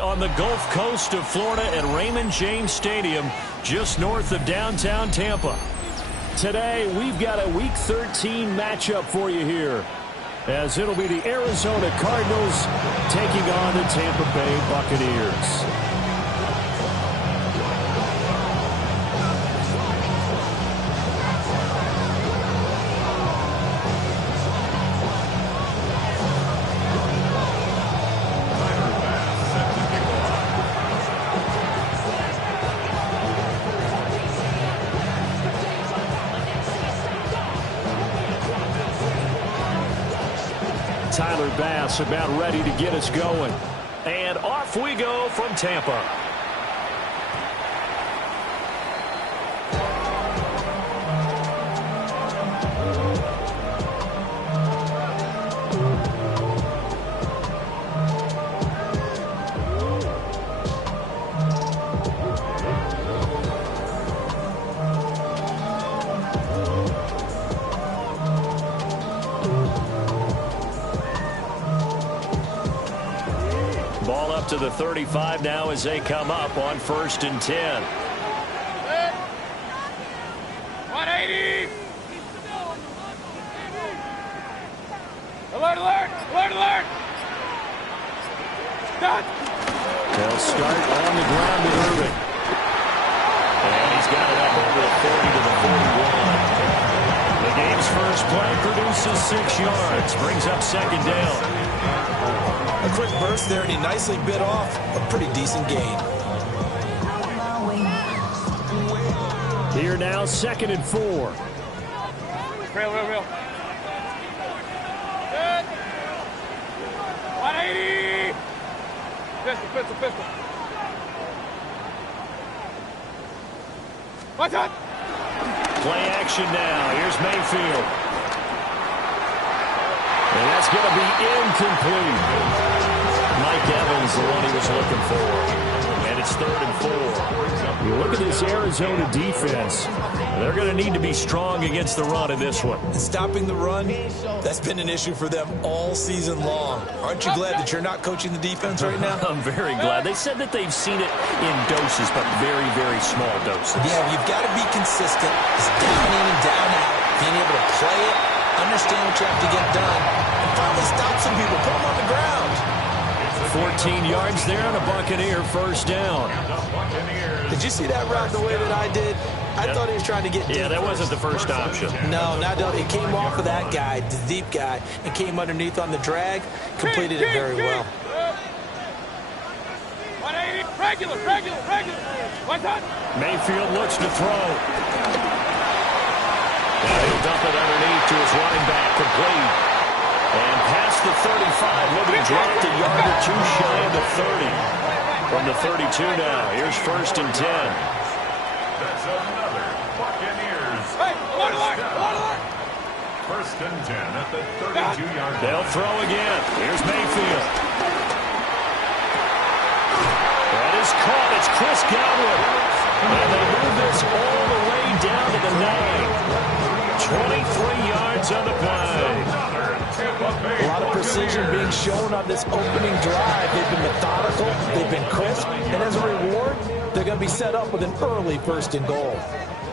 On the Gulf Coast of Florida at Raymond James Stadium, just north of downtown Tampa. Today, we've got a Week 13 matchup for you here, as it'll be the Arizona Cardinals taking on the Tampa Bay Buccaneers. About ready to get us going. And off we go from Tampa. To the 35 now as they come up on 1st and 10. 180. Alert, alert, alert, alert. Done. They'll start on the ground with Irving. And he's got it up over the 40 to the 41. The game's first play produces 6 yards. Brings up 2nd down. A quick burst there, and he nicely bit off a pretty decent gain. Here now, 2nd and 4. Real. Good. 180. Pistol. Watch out. Play action now. Here's Mayfield. And that's going to be incomplete. Mike Evans, the one he was looking for. And it's 3rd and 4. You look at this Arizona defense. They're going to need to be strong against the run in this one. Stopping the run, that's been an issue for them all season long. Aren't you glad that you're not coaching the defense right now? I'm very glad. They said that they've seen it in doses, but very, very small doses. Yeah, you've got to be consistent. It's down in and down out. Being able to play it, understand what you have to get done, and finally stop some people, put them on the ground. 14 yards there on a Buccaneer 1st down. Did you see that route the way that I did? I thought he was trying to get deep. Yeah, that wasn't the first option. No, it came off of that guy, the deep guy, and came underneath on the drag, completed it very well. 180, regular. One touch. Mayfield looks to throw. Now he'll dump it underneath to his running back, complete. And past the 35, he'll be dropped a yard or 2 shy of the 30. From the 32 now, here's 1st and 10. That's another Buccaneers. Hey, alert. 1st and 10 at the 32-yard line. They'll throw again. Here's Mayfield. That is caught. It's Chris Godwin. And they move this all the way down to the 9. 23 yards on the play. A lot of precision being shown on this opening drive. They've been methodical, they've been crisp, and as a reward, they're going to be set up with an early 1st and goal.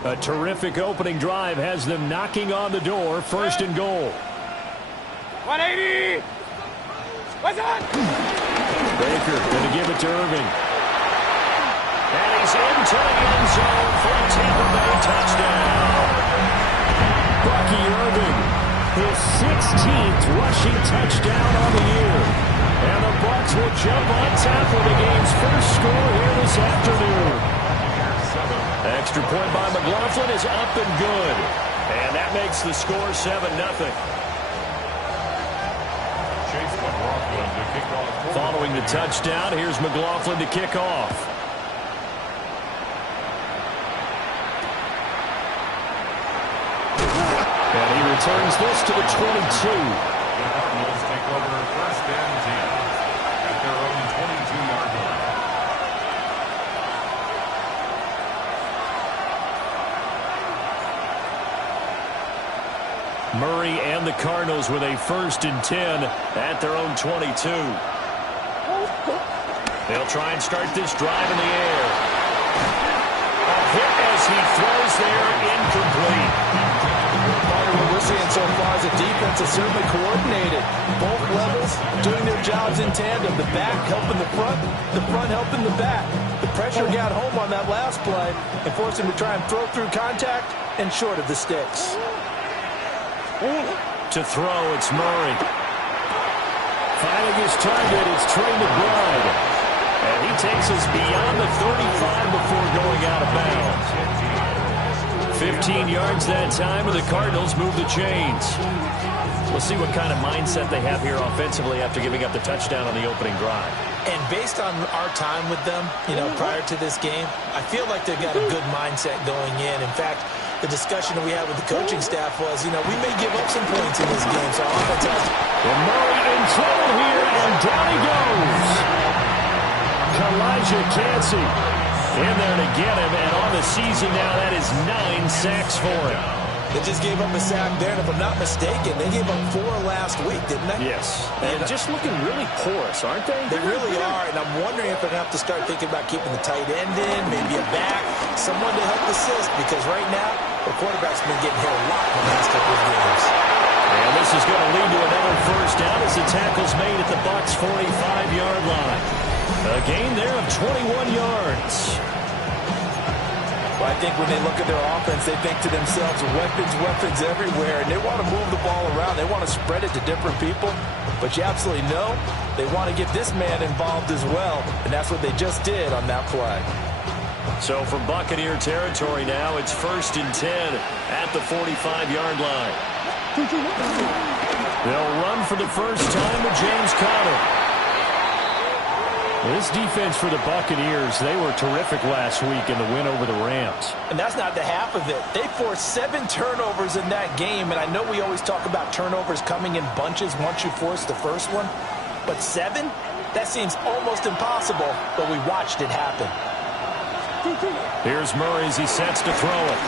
A terrific opening drive has them knocking on the door, 1st and goal. 180. What's on? Baker going to give it to Irving. And he's into the end zone for a Tampa Bay touchdown. Bucky Irving, his 16th rushing touchdown on the year. And the Bucs will jump on top of the game's first score here this afternoon. Extra point by McLaughlin is up and good. And that makes the score 7-0. Following the touchdown, here's McLaughlin to kick off. And he returns this to the 22. The Cardinals take over 1st and 10 at their own 22-yard line. Murray and the Cardinals with a 1st and 10 at their own 22. They'll try and start this drive in the air. A hit as he throws there, incomplete. What we're seeing so far is the defense is certainly coordinated. Both levels doing their jobs in tandem. The back helping the front helping the back. The pressure got home on that last play and forced him to try and throw through contact and short of the sticks. To throw, it's Murray. Finding his target, it's Trey McBride. And he takes us beyond the 35 before going out of bounds. 15 yards that time, and the Cardinals move the chains. We'll see what kind of mindset they have here offensively after giving up the touchdown on the opening drive. And based on our time with them, prior to this game, I feel like they've got a good mindset going in. In fact, the discussion that we had with the coaching staff was, we may give up some points in this game, so our offense has to... And Murray in trouble here, and down he goes. Elijah Cansey in there to get him, and on the season now, that is 9 sacks for him. They just gave up a sack there, and if I'm not mistaken, they gave up 4 last week, didn't they? Yes. And just looking really porous, aren't they? They really are, and I'm wondering if they're going to have to start thinking about keeping the tight end in, maybe a back, someone to help assist, because right now, the quarterback's been getting hit a lot in the last couple of games. And this is going to lead to another first down as the tackle's made at the Bucs' 45-yard line. A gain there of 21 yards. Well, I think when they look at their offense, they think to themselves, weapons everywhere, and they want to move the ball around. They want to spread it to different people, but you absolutely know they want to get this man involved as well, and that's what they just did on that play. So from Buccaneer territory now, it's 1st and 10 at the 45-yard line. They'll run for the first time with James Conner. This defense for the Buccaneers, they were terrific last week in the win over the Rams. And that's not the half of it. They forced 7 turnovers in that game, and I know we always talk about turnovers coming in bunches once you force the first one, but 7? That seems almost impossible, but we watched it happen. Here's Murray as he sets to throw it.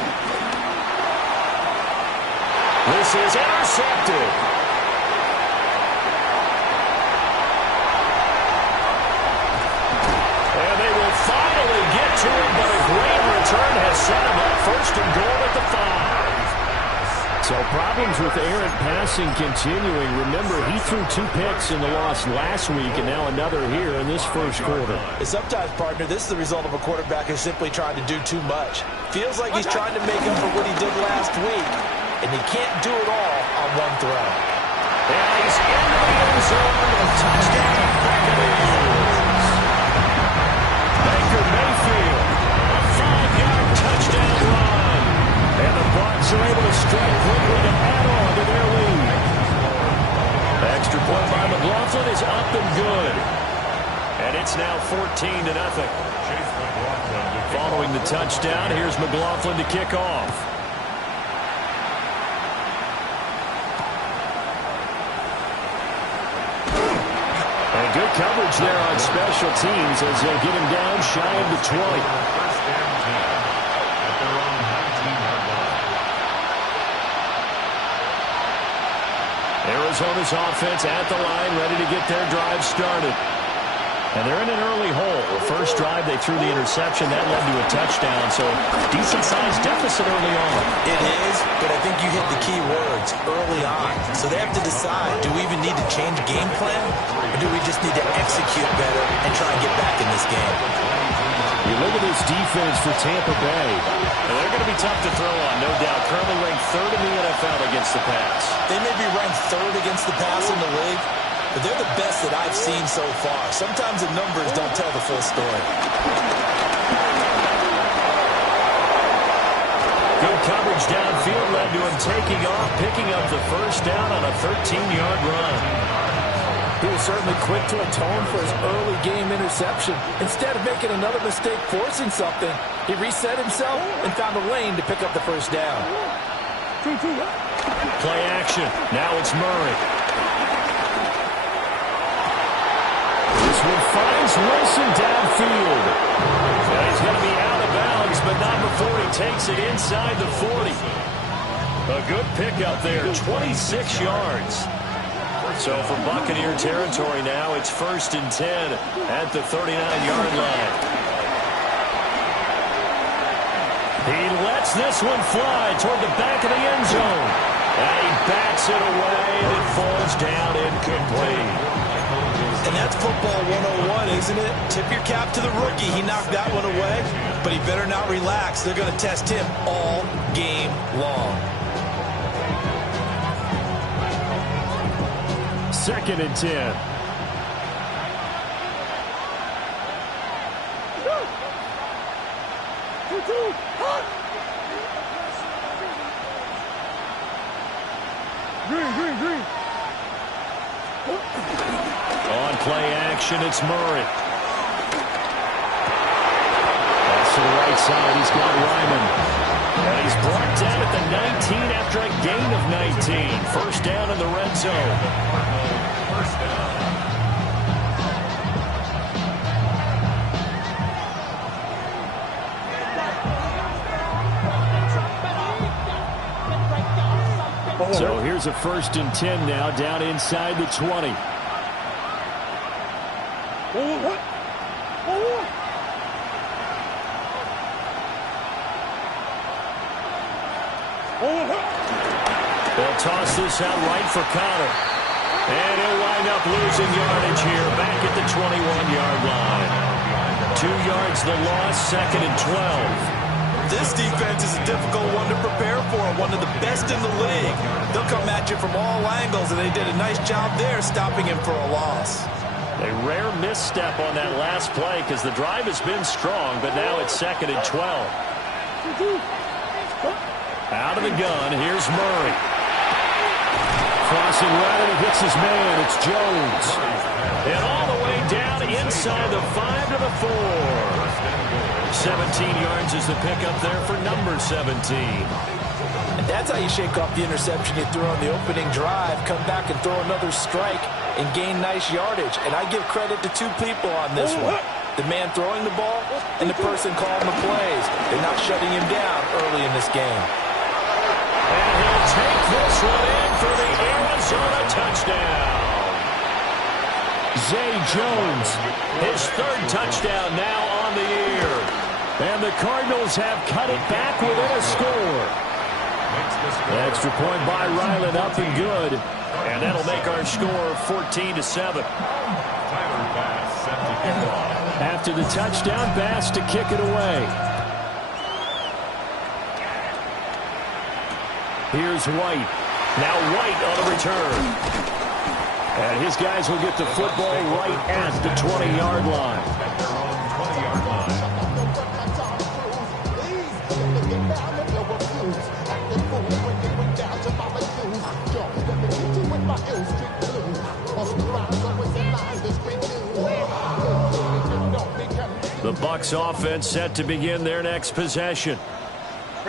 This is intercepted. And they will finally get to him, but a great return has set him up 1st and goal at the 5. So problems with errant passing continuing. Remember, he threw 2 picks in the loss last week, and now another here in this first quarter. Sometimes, partner, this is the result of a quarterback who's simply trying to do too much. Feels like he's trying to make up for what he did last week, and he can't do it all on one throw. And he's into the end zone. A touchdown, Buccaneers. Baker Mayfield, a 5-yard touchdown run. And the Bucs are able to strike quickly to add on to their lead. Extra point by McLaughlin is up and good. And it's now 14-0. Following the touchdown, here's McLaughlin to kick off. And good coverage there on special teams as they'll get him down shy of the 20. Arizona's offense at the line, ready to get their drive started. And they're in an early hole. The first drive, they threw the interception. That led to a touchdown, so decent-sized deficit early on. It is, but I think you hit the key words, early on. So they have to decide, do we even need to change game plan, or do we just need to execute better and try and get back in this game? You look at this defense for Tampa Bay. And they're going to be tough to throw on, no doubt. Currently ranked 3rd in the NFL against the pass. They may be ranked 3rd against the pass in the league, but they're the best that I've seen so far. Sometimes the numbers don't tell the full story. Good coverage downfield led to him taking off, picking up the first down on a 13-yard run. He was certainly quick to atone for his early game interception. Instead of making another mistake forcing something, he reset himself and found a lane to pick up the first down. Play action. Now it's Murray. This one finds Wilson downfield. And he's going to be out of bounds, but not before he takes it inside the 40. A good pickup there, 26 yards. So from Buccaneer territory now, it's 1st and 10 at the 39-yard line. He lets this one fly toward the back of the end zone. And he bats it away, and it falls down incomplete. And that's football 101, isn't it? Tip your cap to the rookie. He knocked that one away, but he better not relax. They're going to test him all game long. 2nd and 10. Green. On play action, it's Murray. Pass to the right side, he's got Ryman. And he's brought down at the 19 after a gain of 19. First down in the red zone. First down. So here's a 1st and 10 now, down inside the 20. They'll toss this out right for Connor. And he'll wind up losing yardage here, back at the 21-yard line. 2 yards the loss, 2nd and 12. This defense is a difficult one to prepare for, one of the best in the league. They'll come at you from all angles, and they did a nice job there stopping him for a loss. A rare misstep on that last play because the drive has been strong, but now it's 2nd and 12. Out of the gun, here's Murray. Crossing right, and he hits his man. It's Jones. And all the way down inside the 5 to the 4. 17 yards is the pickup there for number 17. And that's how you shake off the interception you threw on the opening drive, come back and throw another strike and gain nice yardage. And I give credit to 2 people on this one. The man throwing the ball and the person calling the plays. They're not shutting him down early in this game. And he'll take this one in for the Arizona touchdown. Zay Jones, his 3rd touchdown now on the year. And the Cardinals have cut it back within a score. Extra point by Ryland, up and good. And that'll make our score 14-7. After the touchdown, Bass to kick it away. Here's White. Now White on the return. And his guys will get the football right at the 20-yard line. The Bucs offense set to begin their next possession.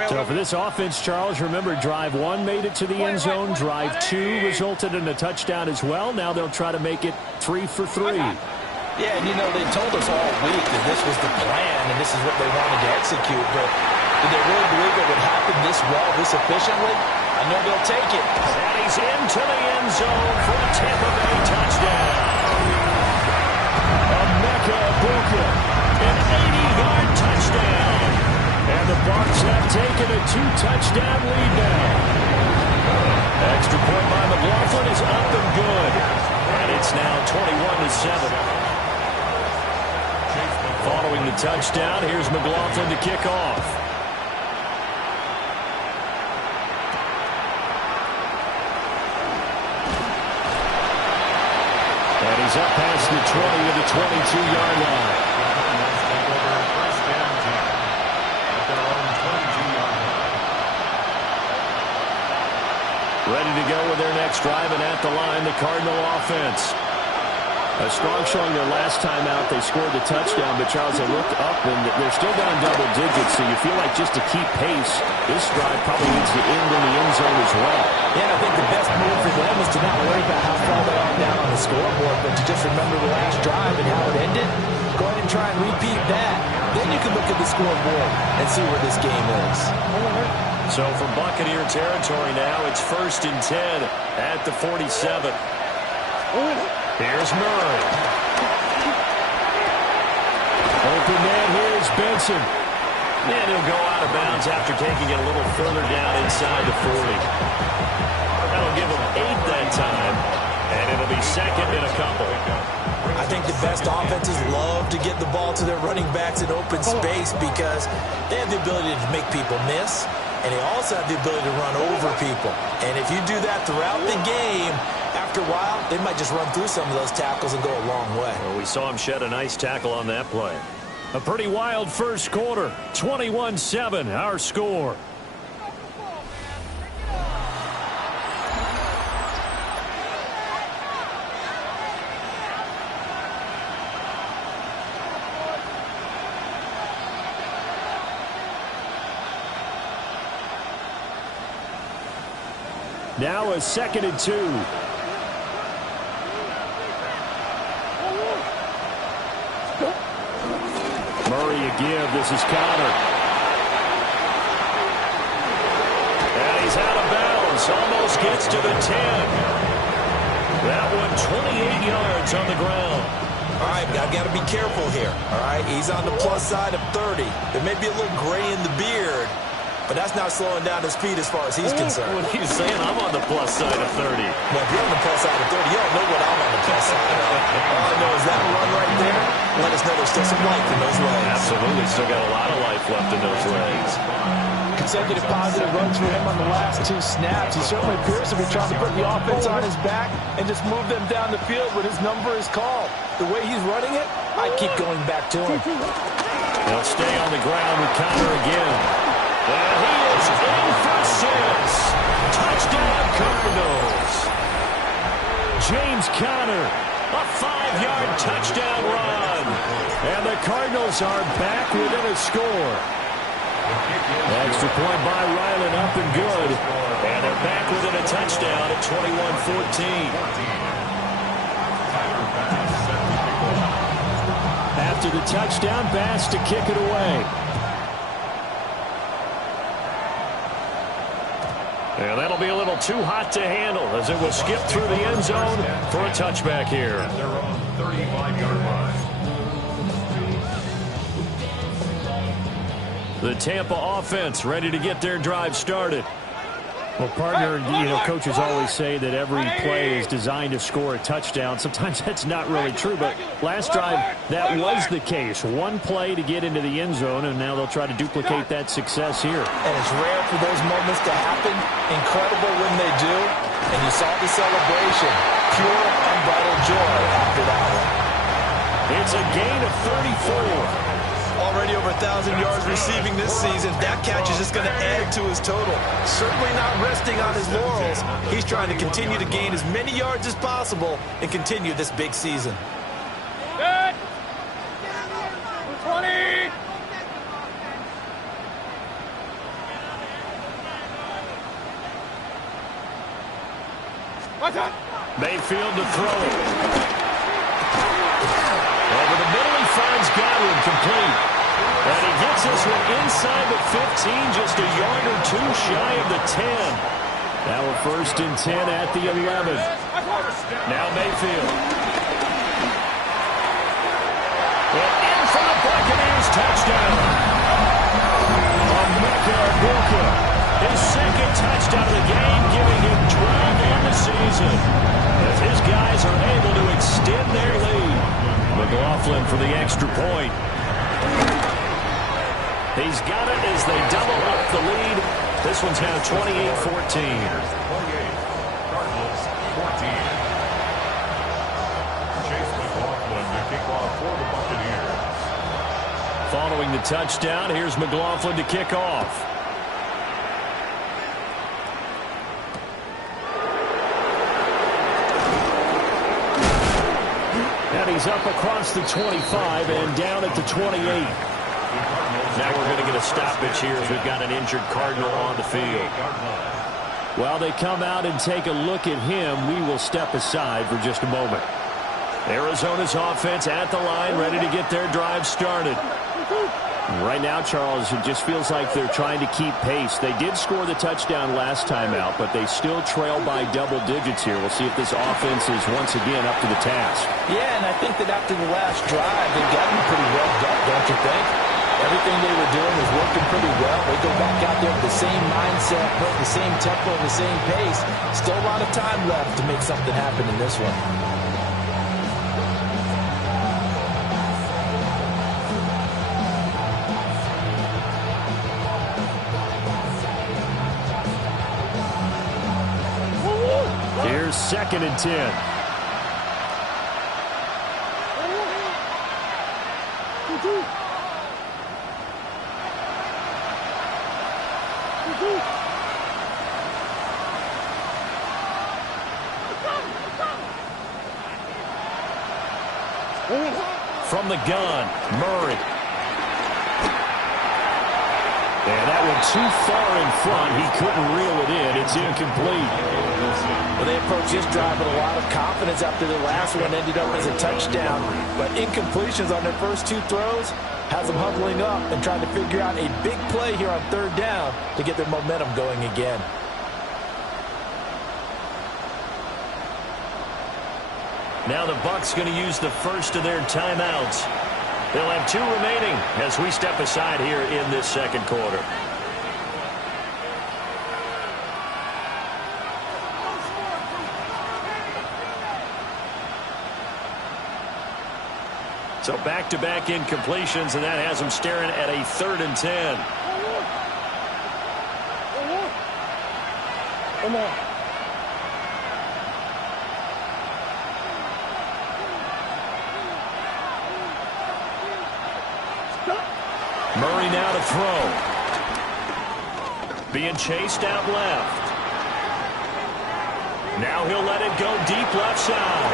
So for this offense, Charles, remember, drive 1 made it to the end zone. Drive 2 resulted in a touchdown as well. Now they'll try to make it 3 for 3. Yeah, and you know, they told us all week that this was the plan and this is what they wanted to execute. But did they really believe it would happen this well, this efficiently? I know they'll take it. And he's into the end zone for a Tampa Bay touchdown. Emeka Egbuka, an 80-yard touchdown. And the Bucs have taken a 2-touchdown lead now. Extra point by McLaughlin is up and good. And it's now 21-7. Following the touchdown, here's McLaughlin to kick off. And he's up past the 20 to the 22-yard line. Ready to go with their next drive, and at the line, the Cardinal offense. A strong showing their last time out. They scored the touchdown, but Charles, they looked up, and they're still down double digits, so you feel like just to keep pace, this drive probably needs to end in the end zone as well. Yeah, I think the best move for them is to not worry about how far they are down on the scoreboard, but to just remember the last drive and how it ended. Go ahead and try and repeat that. Then you can look at the scoreboard and see where this game is. So from Buccaneer territory now, it's 1st and 10 at the 47. Here's Murray. Open man, here's Benson. And he'll go out of bounds after taking it a little further down inside the 40. That'll give him 8 that time, and it'll be second in a couple. I think the best offenses love to get the ball to their running backs in open space because they have the ability to make people miss, and they also have the ability to run over people. And if you do that throughout the game, after a while, they might just run through some of those tackles and go a long way. Well, we saw him shed a nice tackle on that play. A pretty wild first quarter. 21-7, our score. Now a 2nd and 2. Murray a give. This is Connor. And he's out of bounds. Almost gets to the 10. That one 28 yards on the ground. All right, I've got to be careful here. All right, he's on the plus side of 30. There may be a little gray in the beard, but that's not slowing down his speed as far as he's concerned. What are you saying? I'm on the plus side of 30. Well, if you're on the plus side of 30, you don't know what I'm on the plus side of. All I know is that run right there, let us know there's still some life in those legs. Absolutely. Still got a lot of life left in those legs. Consecutive positive runs for him on the last 2 snaps. He certainly appears to be trying to put the offense on his back and just move them down the field when his number is called. The way he's running it, I keep going back to him. They'll stay on the ground with Connor again. And he is in for 6. Touchdown, Cardinals. James Conner, a 5-yard touchdown run. And the Cardinals are back within a score. Extra point by Ryland, up and good. And they're back within a touchdown at 21-14. After the touchdown, Bass to kick it away. And that'll be a little too hot to handle as it will skip through the end zone for a touchback here. Their own 35-yard line. The Tampa offense ready to get their drive started. Well, partner, coaches always say that every play is designed to score a touchdown. Sometimes that's not really true, but last drive, that was the case. One play to get into the end zone, and now they'll try to duplicate that success here. And it's rare for those moments to happen. Incredible when they do. And you saw the celebration. Pure, unbridled joy after that one. It's a gain of 34. Already over 1,000 yards receiving this season. That catch is just going to add to his total. Certainly not resting on his laurels. He's trying to continue to gain as many yards as possible and continue this big season. Good. 20. What's up? Mayfield to throw it. Over the middle, he finds Godwin complete. And he gets this one inside the 15, just a yard or 2 shy of the 10. Now a 1st and 10 at the 11. Now Mayfield. And in for the Buccaneers touchdown. Emeka, his 2nd touchdown of the game, giving him 12 on the season. As his guys are able to extend their lead. McLaughlin for the extra point. He's got it as they double up the lead. This one's now 28-14. 28, Cardinals 14. Chase McLaughlin to kick off for the Buccaneers. Following the touchdown, here's McLaughlin to kick off. And he's up across the 25 and down at the 28. Now we're going to get a stoppage here as we've got an injured Cardinal on the field. While they come out and take a look at him, we will step aside for just a moment. Arizona's offense at the line, ready to get their drive started. Right now, Charles, it just feels like they're trying to keep pace. They did score the touchdown last time out, but they still trail by double digits here. We'll see if this offense is once again up to the task. Yeah, and I think that after the last drive, they got them pretty well done, don't you think? Everything they were doing was working pretty well. They go back out there with the same mindset, put the same tempo, and the same pace. Still a lot of time left to make something happen in this one. Here's 2nd and 10. From the gun, Murray. And that went too far in front. He couldn't reel it in. It's incomplete. Well, they approached this drive with a lot of confidence after the last one ended up as a touchdown. But incompletions on their first 2 throws has them huddling up and trying to figure out a big play here on 3rd down to get their momentum going again. Now the Bucs going to use the first of their timeouts. They'll have 2 remaining as we step aside here in this 2nd quarter. So back-to-back incompletions, and that has them staring at a 3rd and 10. Come on. Murray now to throw. Being chased out left. Now he'll let it go deep left side.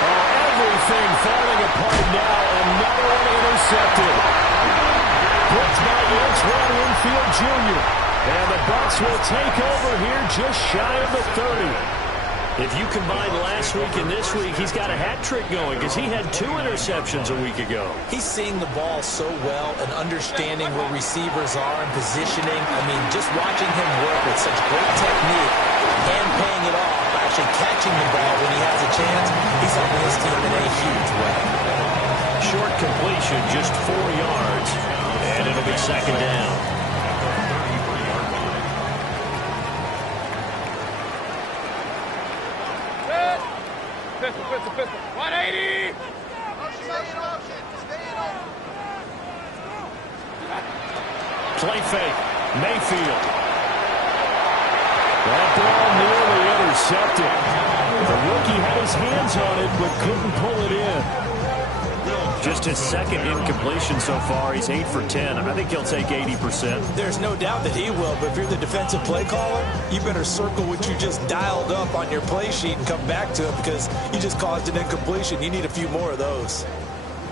Oh, everything falling apart now. Another one intercepted. Blitz by Antoine Winfield Jr. And the Bucs will take over here just shy of the 30. If you combine last week and this week, he's got a hat trick going because he had 2 interceptions a week ago. He's seeing the ball so well and understanding where receivers are and positioning. I mean, just watching him work with such great technique and paying it off, actually catching the ball when he has a chance, he's helping his team in a huge way. Short completion, just 4 yards, and it'll be 2nd down. Pistol. 180! Play fake. Mayfield. That ball nearly intercepted. The rookie had his hands on it, but couldn't pull it in. Just his 2nd incompletion so far. He's 8 for 10. I think he'll take 80%. There's no doubt that he will, but if you're the defensive play caller, you better circle what you just dialed up on your play sheet and come back to it because you just caused an incompletion. You need a few more of those.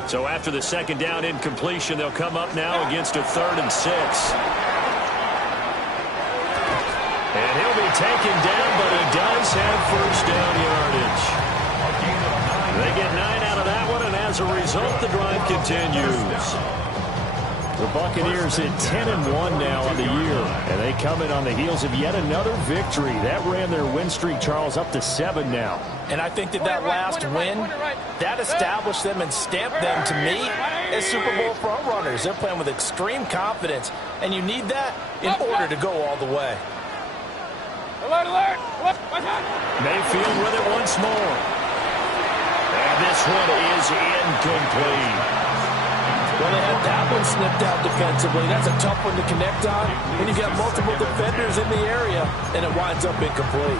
So after the 2nd down incompletion, they'll come up now against a 3rd and 6. And he'll be taken down, but he does have 1st down yardage. They get 9 out of that one, and as a result, the drive continues. The Buccaneers at 10-1 now on the year, and they come in on the heels of yet another victory. That ran their win streak, Charles, up to 7 now. And I think that last win, that established them and stamped them, to me, as Super Bowl front runners. They're playing with extreme confidence, and you need that in order to go all the way. Alert! Mayfield with it once more. And this one is incomplete. Well, they had that one snipped out defensively. That's a tough one to connect on when you got multiple defenders in the area, and it winds up incomplete.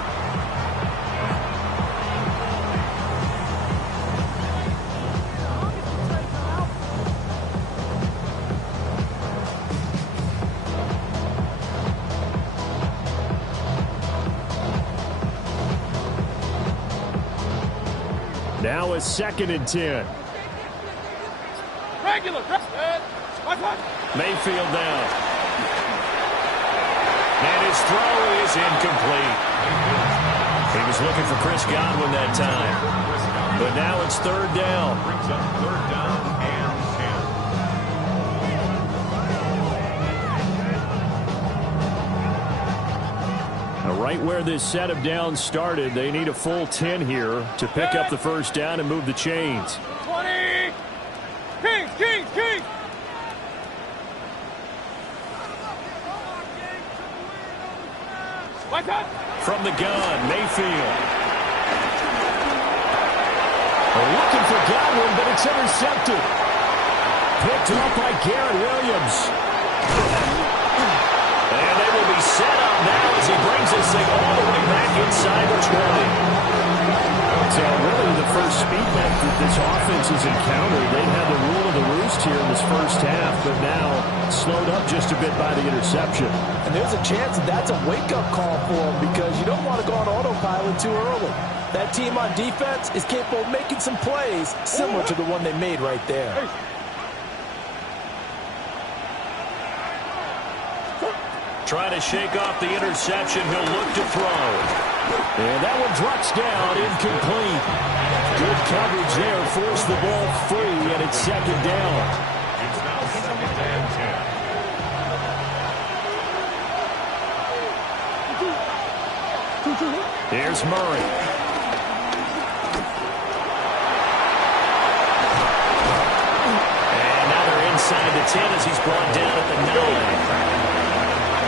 Now a 2nd and 10. Regular. Mayfield down. And his throw is incomplete. He was looking for Chris Godwin that time. But now it's 3rd down. Brings up 3rd down and 10. Right where this set of downs started, they need a full 10 here to pick up the first down and move the chains. 20! Kings, Kings, Kings! Like that? From the gun, Mayfield. They're looking for Godwin, but it's intercepted. Picked up by Garrett Williams. And they will be set up now as he brings this thing all the way back inside the 20. So really the first speed bump that this offense has encountered. They've had the rule of the roost here in this first half, but now slowed up just a bit by the interception. And there's a chance that that's a wake-up call for them because you don't want to go on autopilot too early. That team on defense is capable of making some plays similar to the one they made right there. Trying to shake off the interception. He'll look to throw. And that one drops down, incomplete. Good coverage there. Forced the ball free, and it's second down. It's now second and 10. Here's Murray. And now they're inside the 10 as he's brought down at the 9.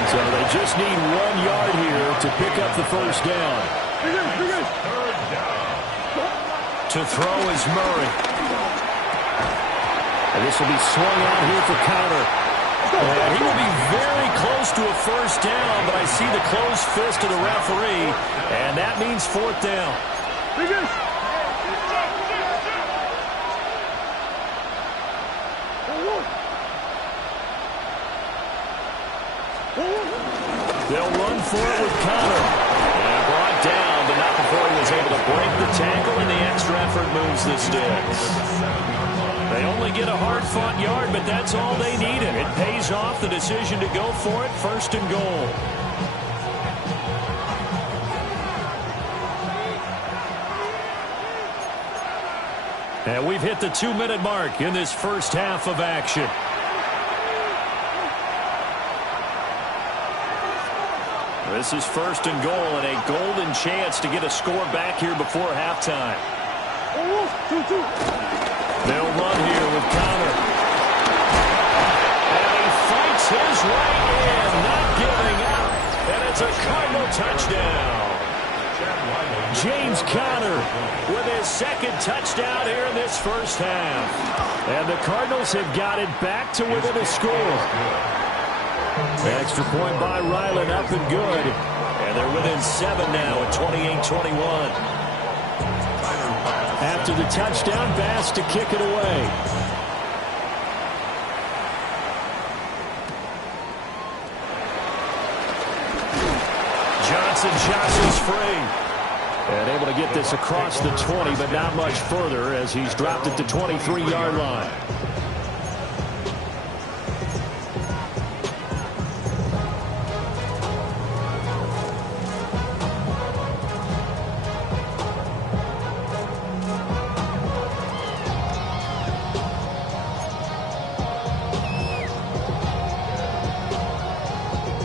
So they just need 1 yard here to pick up the first down. Third down. To throw is Murray. And this will be swung out here for counter. And he will be very close to a first down, but I see the closed fist of the referee, and that means fourth down. They'll run for it with Connor. And brought down, but not before he was able to break the tackle, and the extra effort moves the sticks. They only get a hard-fought yard, but that's all they needed. It pays off the decision to go for it, first and goal. And we've hit the 2-minute mark in this first half of action. This is first and goal and a golden chance to get a score back here before halftime. They'll run here with Connor. And he fights his way in, not giving up. And it's a Cardinal touchdown. James Conner with his second touchdown here in this first half. And the Cardinals have got it back to within a score. Extra point by Ryland, up and good. And they're within 7 now at 28-21. After the touchdown, Bass to kick it away. Johnson jostles free. And able to get this across the 20, but not much further as he's dropped at the 23-yard line.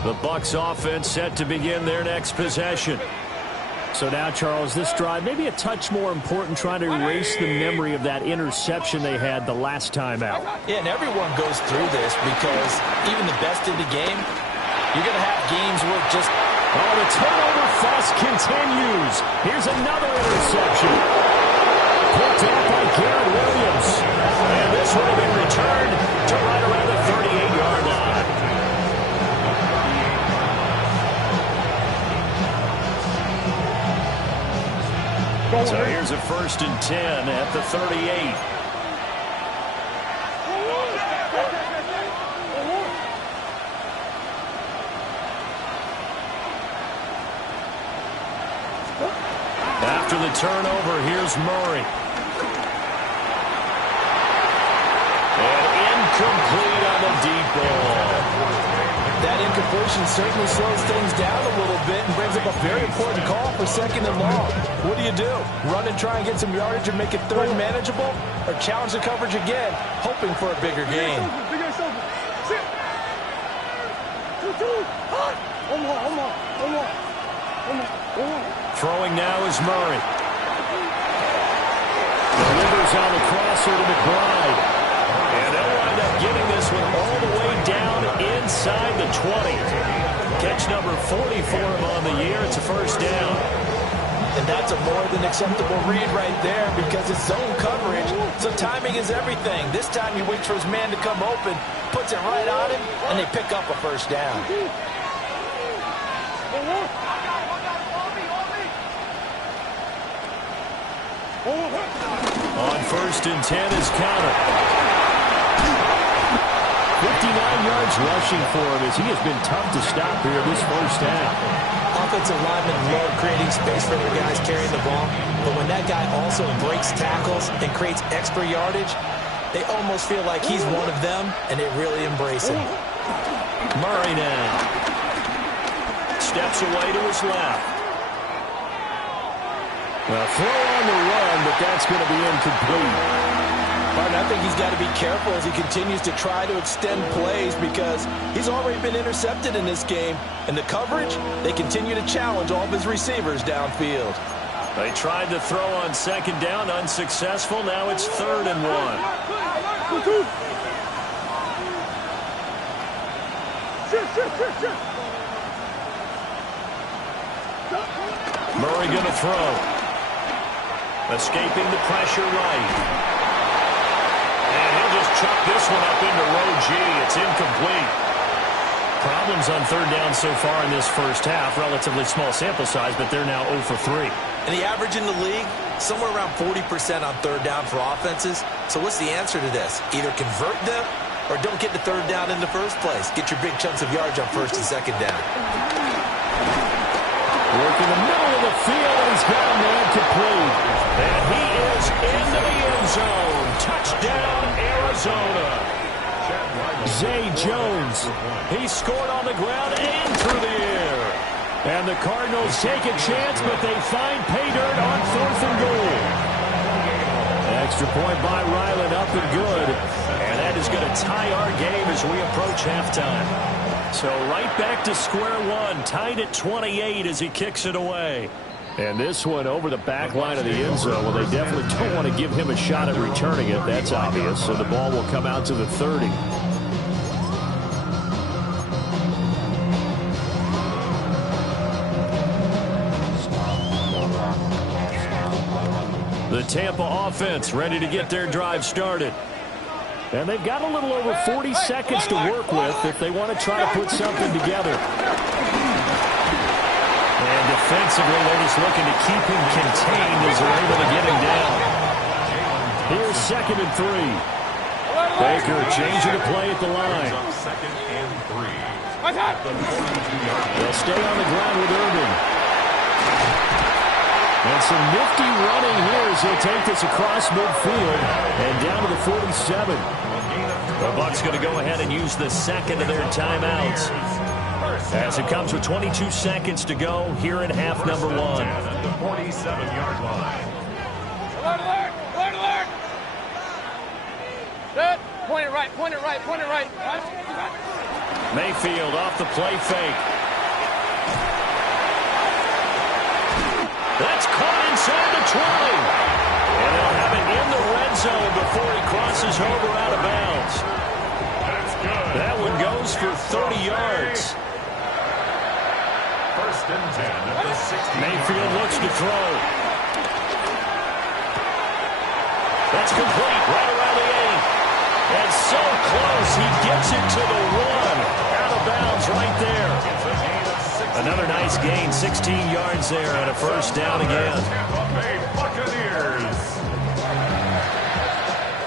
The Bucs offense set to begin their next possession. So now, Charles, this drive maybe a touch more important, trying to erase the memory of that interception they had the last time out. Yeah, and everyone goes through this because even the best in the game, you're going to have games where just... Oh, the turnover fest continues. Here's another interception. Picked up by Garrett Williams. And this will be returned to right around the 38-yard line. So here's a first and 10 at the 38. After the turnover, here's Murray. And incomplete on the deep ball. That incompletion certainly slows things down a little bit and brings up a very important call for second and long. What do? Run and try and get some yardage and make it third manageable? Or challenge the coverage again, hoping for a bigger gain? Throwing now is Murray. Delivers on the crosser to McBride. And they'll wind up getting this one all the way down inside the 20. Catch number 40 for him on the year. It's a first down. And that's a more than acceptable read right there because it's zone coverage, so timing is everything. This time he waits for his man to come open, puts it right on him, and they pick up a first down. On first and 10 is counted. 59 yards rushing for him as he has been tough to stop here this first half. Offensive linemen love creating space for their guys carrying the ball, but when that guy also breaks tackles and creates extra yardage, they almost feel like he's one of them, and they really embrace him. Murray now. Steps away to his left. Well, throw on the run, but that's going to be incomplete. Martin, I think he's got to be careful as he continues to try to extend plays because he's already been intercepted in this game. And the coverage, they continue to challenge all of his receivers downfield. They tried to throw on second down, unsuccessful. Now it's 3rd and 1. Murray going to throw. Escaping the pressure right. And he'll just chuck this one up into row G. It's incomplete. Problems on 3rd down so far in this first half. Relatively small sample size, but they're now 0 for 3. And the average in the league, somewhere around 40% on 3rd down for offenses. So what's the answer to this? Either convert them or don't get the 3rd down in the first place. Get your big chunks of yards on 1st and 2nd down. Work in the middle of the field, and he's got a man complete. And he is into the end zone. Touchdown, Arizona. Zay Jones. He scored on the ground and through the air. And the Cardinals take a chance, but they find pay dirt on 4th and goal. Extra point by Ryland, up and good. And that is going to tie our game as we approach halftime. So right back to square one, tied at 28 as he kicks it away. And this one over the back line of the end zone. Well, they definitely don't want to give him a shot at returning it. That's obvious. So the ball will come out to the 30. The Tampa offense ready to get their drive started. And they've got a little over 40 seconds to work with if they want to try to put something together. And defensively, they're just looking to keep him contained as they're able to get him down. Here's 2nd and 3. Baker changing the play at the line. 2nd and 3. They'll stay on the ground with Irvin. And some nifty running here as he'll take this across midfield and down to the 47. The Bucs going to go ahead and use the 2nd of their timeouts as it comes with 22 seconds to go here in half number 1. At the 47-yard line. Alert, alert, alert, alert. Set. Point it right, point it right, point it right. Mayfield off the play fake. That's caught inside the 20. And they'll have it in the red zone before he crosses over out of bounds. That's good. That one goes for 30 yards. 1st and 10 at the 60. Mayfield looks to throw. That's complete right around the 8. And so close, he gets it to the 1. Out of bounds right there. Another nice gain, 16 yards there, and a first down again. Tampa Bay Buccaneers.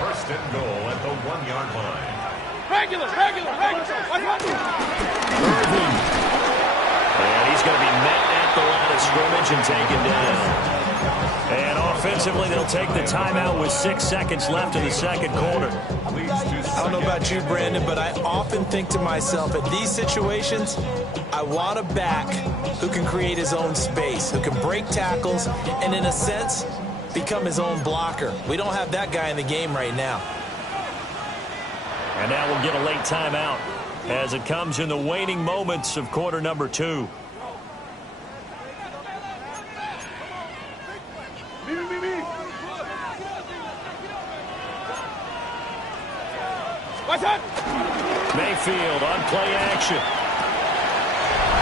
1st and goal at the 1-yard line. Regular. Irving. And he's going to be met at the line of scrimmage and taken down. And offensively, they'll take the timeout with 6 seconds left in the 2nd quarter. I don't know about you, Brandon, but I often think to myself, at these situations, I want a back who can create his own space, who can break tackles, and in a sense, become his own blocker. We don't have that guy in the game right now. And now we'll get a late timeout as it comes in the waning moments of quarter number 2. What's up? Mayfield on play action.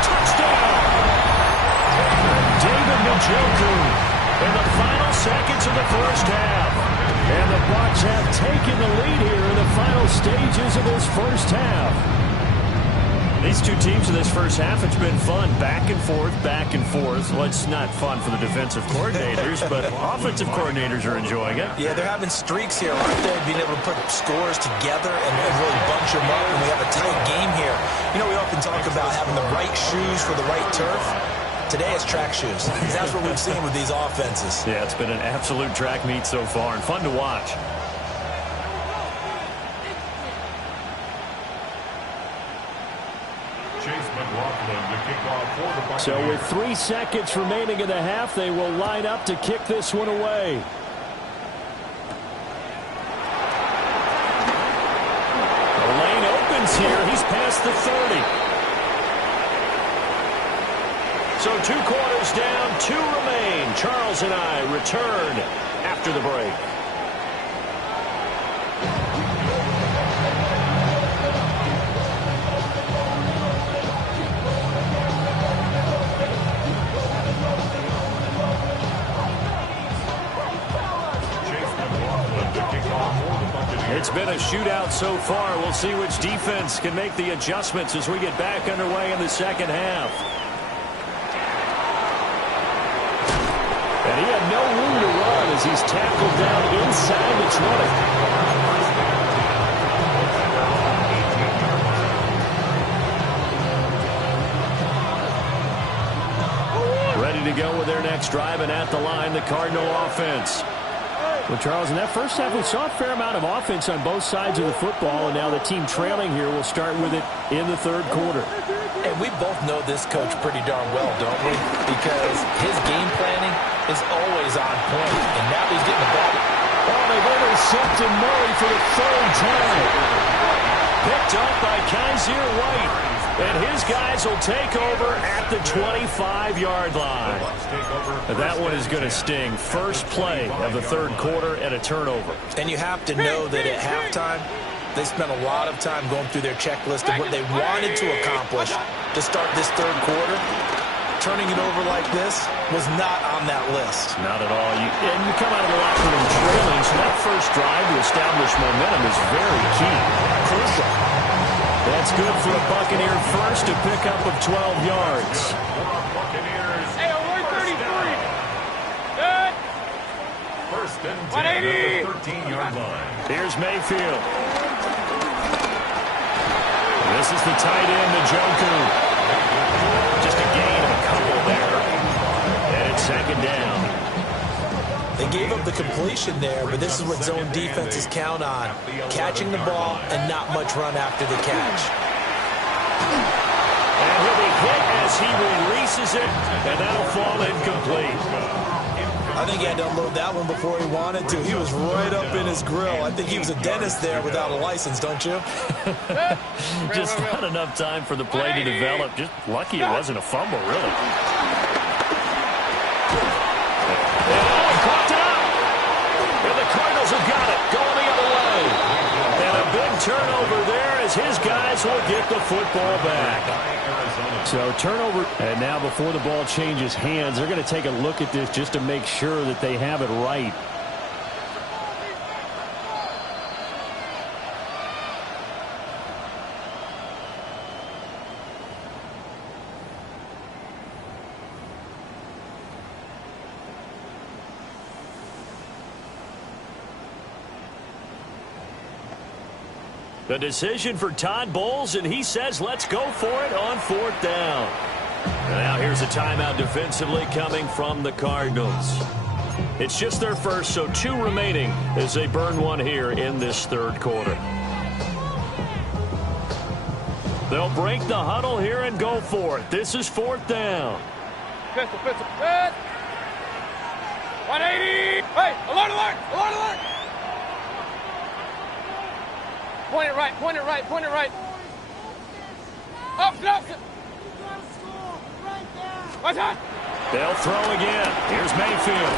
Touchdown! David Njoku in the final seconds of the first half. And the Bucs have taken the lead here in the final stages of this first half. These two teams in this first half, it's been fun. Back and forth, back and forth. Well, it's not fun for the defensive coordinators, but offensive coordinators are enjoying it. Yeah, they're having streaks here, aren't they? Being able to put scores together and really bunch them up, and we have a tight game here. You know, we often talk about having the right shoes for the right turf. Today it's track shoes. That's what we've seen with these offenses. Yeah, it's been an absolute track meet so far and fun to watch. So with 3 seconds remaining in the half, they will line up to kick this one away. The lane opens here. He's past the 30. So 2 quarters down, 2 remain. Charles and I return after the break. It's been a shootout so far. We'll see which defense can make the adjustments as we get back underway in the second half. And he had no room to run as he's tackled down inside the 20. Ready to go with their next drive, and at the line, the Cardinal offense. Well, Charles, in that first half, we saw a fair amount of offense on both sides of the football, and now the team trailing here will start with it in the third quarter. And we both know this coach pretty darn well, don't we? Because his game planning is always on point, and now he's getting the ball. Oh, they've intercepted Murray for the 3rd time. Picked up by Kaiser White. And his guys will take over at the 25-yard line. That one is going to sting. First play of the third quarter and a turnover. And you have to know that at halftime, they spent a lot of time going through their checklist of what they wanted to accomplish to start this third quarter. Turning it over like this was not on that list. Not at all. And you come out of the locker room trailing, so that first drive to establish momentum is very key. Crucial. That's good for a Buccaneer first, a pickup of 12 yards. Hey, we're 33. Good. First and 10 at the 13-yard line. Here's Mayfield. This is the tight end, Njoku. Just a gain of a couple there. And it's second down. They gave up the completion there, but this is what zone defenses count on. Catching the ball and not much run after the catch. And he'll be hit as he releases it, and that'll fall incomplete. I think he had to unload that one before he wanted to. He was right up in his grill. I think he was a dentist there without a license, don't you? Just not enough time for the play to develop. Just lucky it wasn't a fumble, really. Cardinals have got it, going the other way. And a big turnover there as his guys will get the football back. So turnover, and now before the ball changes hands, they're going to take a look at this just to make sure that they have it right. The decision for Todd Bowles, and he says let's go for it on 4th down. And now here's a timeout defensively coming from the Cardinals. It's just their first, so 2 remaining as they burn one here in this third quarter. They'll break the huddle here and go for it. This is 4th down. Pistol. Good. 180. Hey, alert, alert, alert, alert. Point it right. Opposite. What's that? They'll throw again. Here's Mayfield.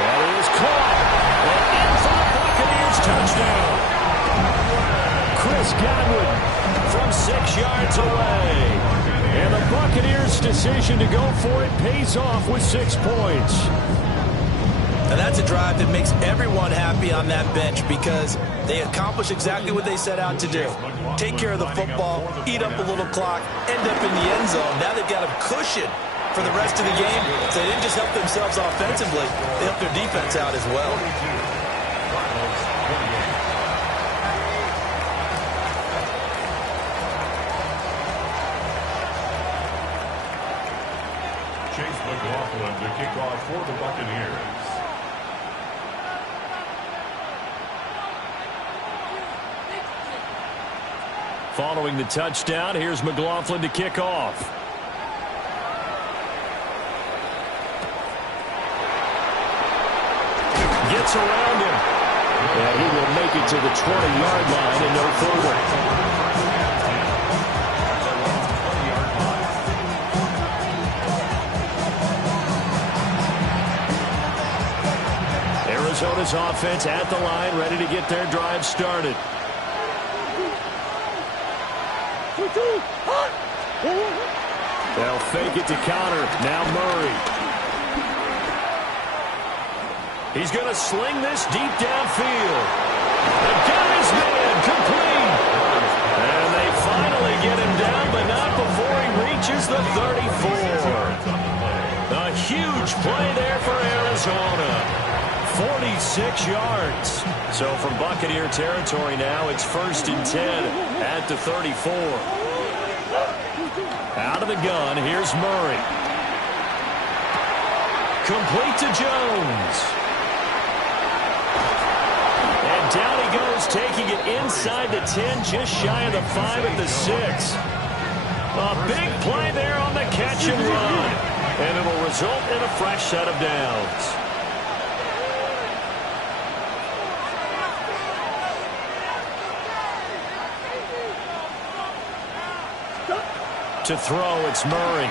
That is caught. And in for the Buccaneers touchdown. Chris Godwin from 6 yards away. And the Buccaneers' decision to go for it pays off with 6 points. And that's a drive that makes everyone happy on that bench because they accomplish exactly what they set out to do. Take care of the football, eat up a little clock, end up in the end zone. Now they've got a cushion for the rest of the game. So they didn't just help themselves offensively, they helped their defense out as well. Chase McLaughlin to kick off for the Buccaneers. Following the touchdown, here's McLaughlin to kick off. Gets around him. And he will make it to the 20-yard line and no further. Arizona's offense at the line, ready to get their drive started. They'll fake it to counter. Now Murray. He's going to sling this deep downfield. And got his man complete. And they finally get him down, but not before he reaches the 34. A huge play there for Arizona. 46 yards. So from Buccaneer territory now, it's 1st and 10 at the 34. Out of the gun, here's Murray. Complete to Jones. And down he goes, taking it inside the 10, just shy of the 5 at the 6. A big play there on the catch and run. And it'll result in a fresh set of downs. To throw, it's Murray. And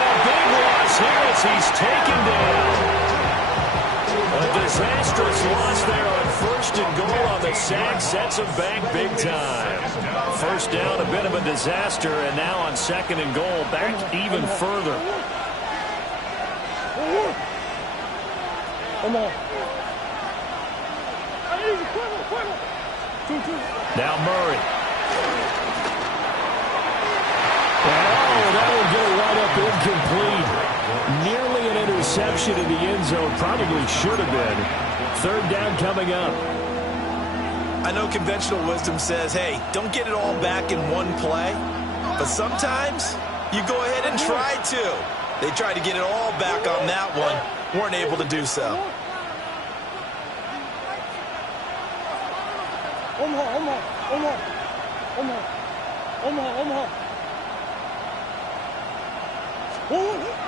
a big loss here as he's taken down. A disastrous loss there on 1st and goal on the sack. Sets him back big time. 1st down, a bit of a disaster, and now on 2nd and goal, back even further. Now Murray. That will get right up incomplete. Nearly an interception in the end zone. Probably should have been. 3rd down coming up. I know conventional wisdom says, hey, don't get it all back in one play. But sometimes you go ahead and try to. They tried to get it all back on that one. Weren't able to do so.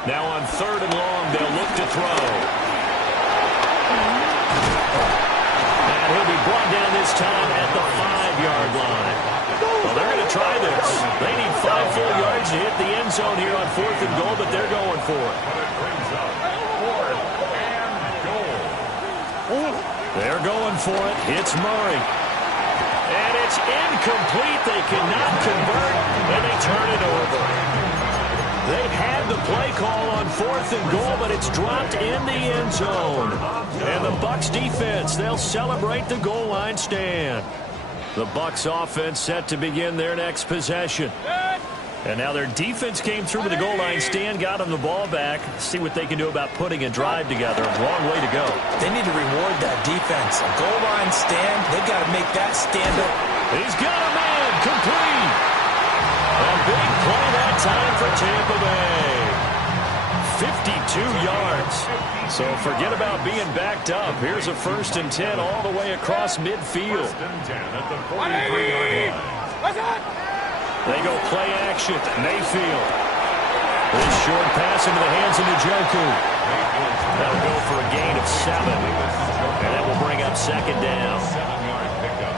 Now on 3rd and long, they'll look to throw. And he'll be brought down this time at the 5-yard line. Well, they're going to try this. They need 5 full yards to hit the end zone here on 4th and goal, but they're going for it. They're going for it. It's Murray. And it's incomplete. They cannot convert, and they turn it over. They had the play call on 4th and goal, but it's dropped in the end zone. And the Bucs defense, they'll celebrate the goal line stand. The Bucs offense set to begin their next possession. And now their defense came through to the goal line stand, got them the ball back. See what they can do about putting a drive together. Long way to go. They need to reward that defense. A goal line stand, they've got to make that stand up. He's got a man complete. A big play that time for Tampa Bay. 52 yards. So forget about being backed up. Here's a 1st and 10 all the way across midfield. 1st and 10 at the 43-yard line. They go play action. Mayfield. This short pass into the hands of Njoku. That'll go for a gain of 7. And that will bring up 2nd down. 7-yard pickup.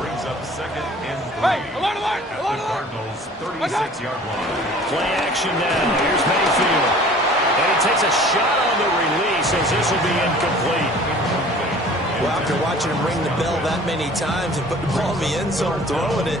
Brings up 2nd and 3. Hey, alert, alert, at alert, the alert. Cardinals' 36-yard line. Play action now. Here's Mayfield. And he takes a shot on the release as this will be incomplete. Well, after watching him ring the bell that many times and put the ball in the end zone, throwing it,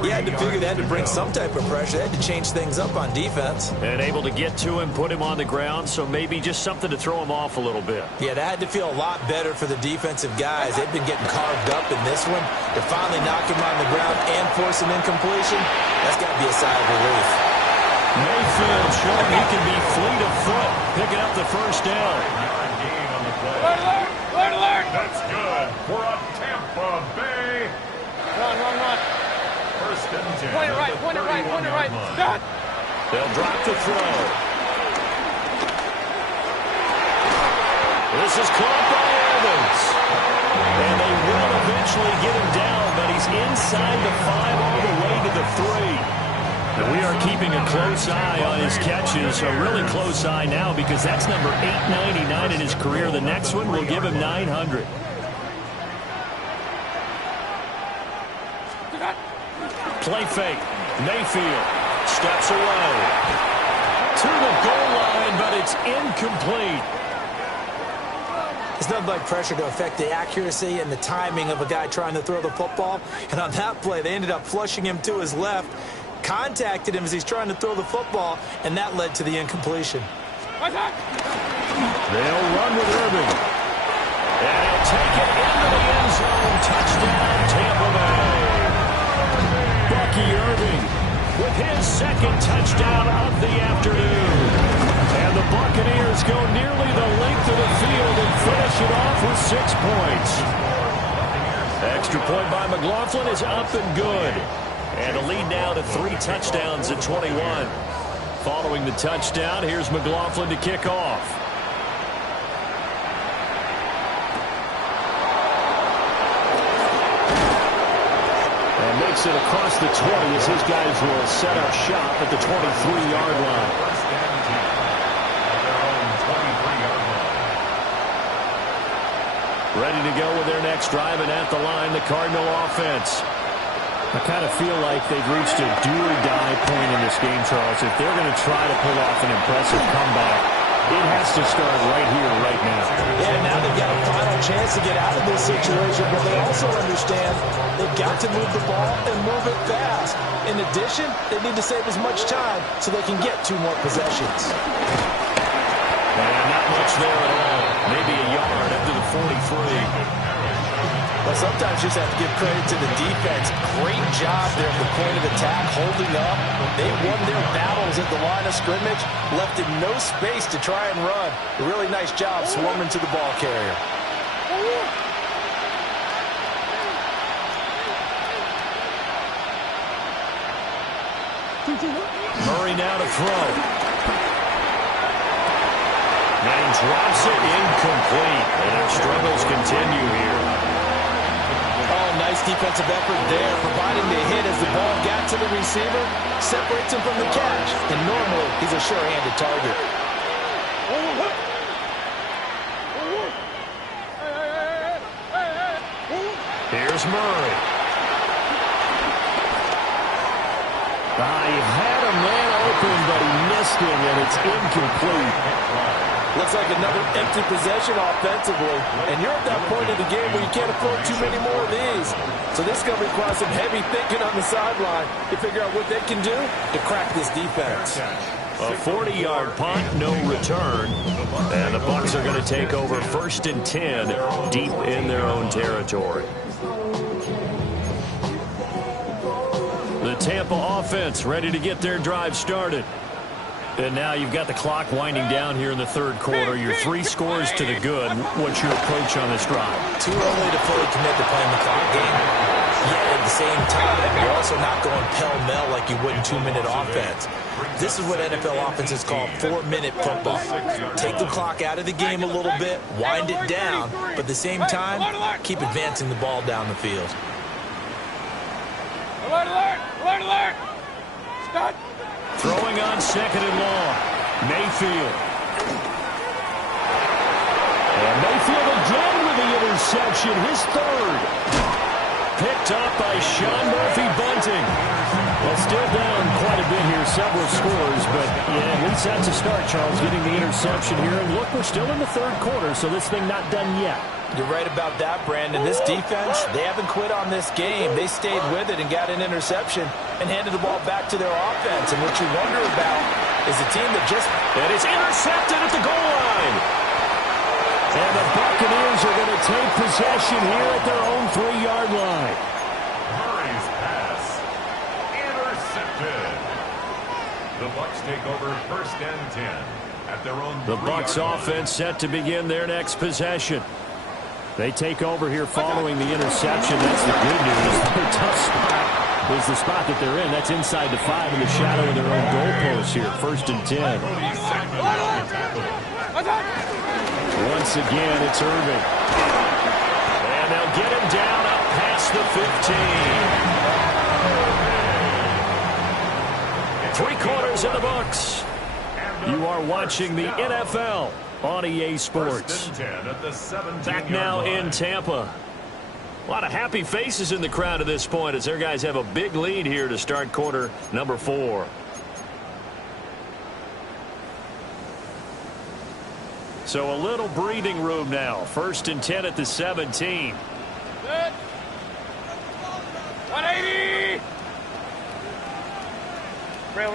he had to figure they had to bring some type of pressure. They had to change things up on defense. And able to get to him, put him on the ground, so maybe just something to throw him off a little bit. Yeah, that had to feel a lot better for the defensive guys. They've been getting carved up in this one. To finally knock him on the ground and force an incompletion, that's got to be a sigh of relief. Mayfield showing he can be fleet of foot, picking up the first down. Alert, alert! That's good for a Tampa Bay. Run. First and 10. Point it right. Stop. They'll drop the throw. This is caught by Evans. And they will eventually get him down, but he's inside the 5 all the way to the 3. And we are keeping a close eye on his catches, a really close eye now because that's number 899 in his career. The next one will give him 900. Play fake. Mayfield steps away to the goal line, but it's incomplete. It's nothing like pressure to affect the accuracy and the timing of a guy trying to throw the football. And on that play, they ended up flushing him to his left, contacted him as he's trying to throw the football, and that led to the incompletion. They'll run with Irving. And he'll take it into the end zone. Touchdown, Tampa Bay. Bucky Irving with his second touchdown of the afternoon. And the Buccaneers go nearly the length of the field and finish it off with 6 points. Extra point by McLaughlin is up and good. And a lead now to 3 touchdowns at 21. Following the touchdown, here's McLaughlin to kick off. And makes it across the 20 as his guys will set up shop at the 23-yard line. First and 10. At their own 23-yard line. Ready to go with their next drive, and at the line, the Cardinal offense. I kind of feel like they've reached a do-or-die point in this game, Charles. If they're going to try to pull off an impressive comeback, it has to start right here, right now. Yeah, now they've got a final chance to get out of this situation, but they also understand they've got to move the ball and move it fast. In addition, they need to save as much time so they can get 2 more possessions. And not much there at all. Maybe a yard up to the 43. But sometimes you just have to give credit to the defense. Great job there at the point of attack, holding up. They won their battles at the line of scrimmage, left him no space to try and run. A really nice job swarming to the ball carrier. Murray now to throw. And drops it incomplete. And our struggles continue here. Oh, nice defensive effort there, providing the hit as the ball got to the receiver, separates him from the catch, and normally he's a sure-handed target. Here's Murray. He had a man open, but he missed him, and it's incomplete. Looks like another empty possession offensively. And you're at that point of the game where you can't afford too many more of these. So this is going to require some heavy thinking on the sideline to figure out what they can do to crack this defense. A 40-yard punt, no return. And the Bucs are going to take over 1st and 10 deep in their own territory. The Tampa offense ready to get their drive started. And now you've got the clock winding down here in the 3rd quarter. Your 3 scores to the good. What's your approach on this drive? Too early to fully commit to playing the clock game. Yet at the same time, you're also not going pell-mell like you would in 2-minute offense. This is what NFL offenses call 4-minute football. Take the clock out of the game a little bit, wind it down, but at the same time, keep advancing the ball down the field. Alert, alert! Alert, alert! Stop! Throwing on 2nd and long. Mayfield. And Mayfield again with the interception, his 3rd. Picked up by Sean Murphy-Bunting. Well, still down quite a bit here, several scores, but yeah, at least that's a start, Charles, getting the interception here. And look, we're still in the third quarter, so this thing not done yet. You're right about that, Brandon. This defense, they haven't quit on this game. They stayed with it and got an interception and handed the ball back to their offense. And what you wonder about is a team that just... And it's intercepted at the goal line. And the Buccaneers are going to take possession here at their own 3-yard line. Murray's pass intercepted. The Bucs take over 1st and 10 at their own. The Bucs offense set to begin their next possession. They take over here following the interception. That's the good news. Their tough spot is the spot that they're in. That's inside the 5 in the shadow of their own goalpost here. 1st and 10. Once again, it's Irving. And they'll get him down up past the 15. 3 quarters in the books. You are watching the NFL on EA Sports. Back now in Tampa. A lot of happy faces in the crowd at this point as their guys have a big lead here to start quarter number 4. So a little breathing room now. 1st and 10 at the 17. Good. 180. Real.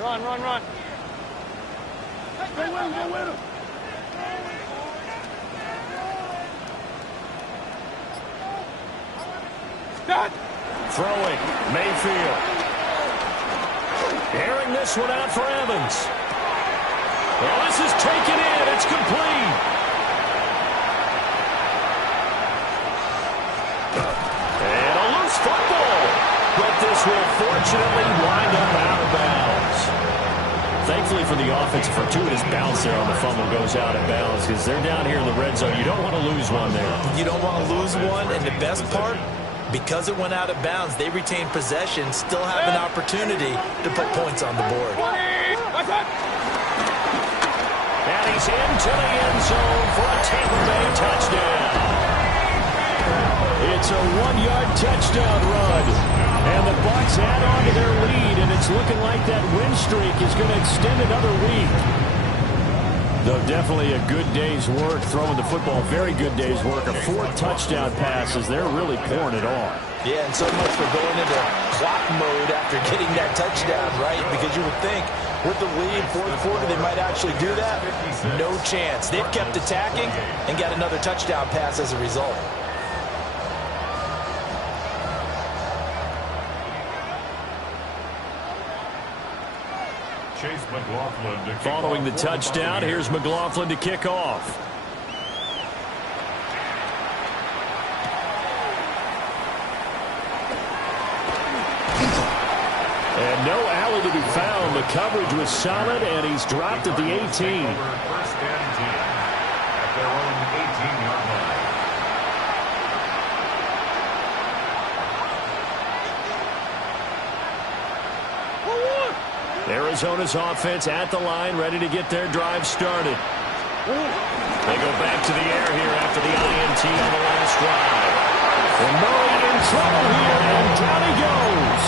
Run. Go with him. Start. Throwing. Mayfield. Airing this one out for Evans. Well, this is taken in. It's complete. And a loose football. But this will fortunately wind up out of bounds. Thankfully for the offense, a fortuitous bounce there on the fumble goes out of bounds because they're down here in the red zone. You don't want to lose one there. You don't want to lose one, and the best part, because it went out of bounds, they retain possession, still have an opportunity to put points on the board. And he's into the end zone for a Tampa Bay touchdown. It's a 1-yard touchdown run. And the Bucs add on to their lead, and it's looking like that win streak is going to extend another week. Though definitely a good day's work throwing the football. Very good day's work. A 4th touchdown passes. They're really pouring it on. Yeah, and so much for going into clock mode after getting that touchdown, right? Because you would think with the lead, 4th quarter, they might actually do that. No chance. They've kept attacking and got another touchdown pass as a result. Following the touchdown, here's McLaughlin to kick off. And no alley to be found. The coverage was solid, and he's dropped at the 18. 1st and 10 at their own 18-yard line. Arizona's offense at the line, ready to get their drive started. They go back to the air here after the INT on the last drive. And Murray in trouble here, and down he goes.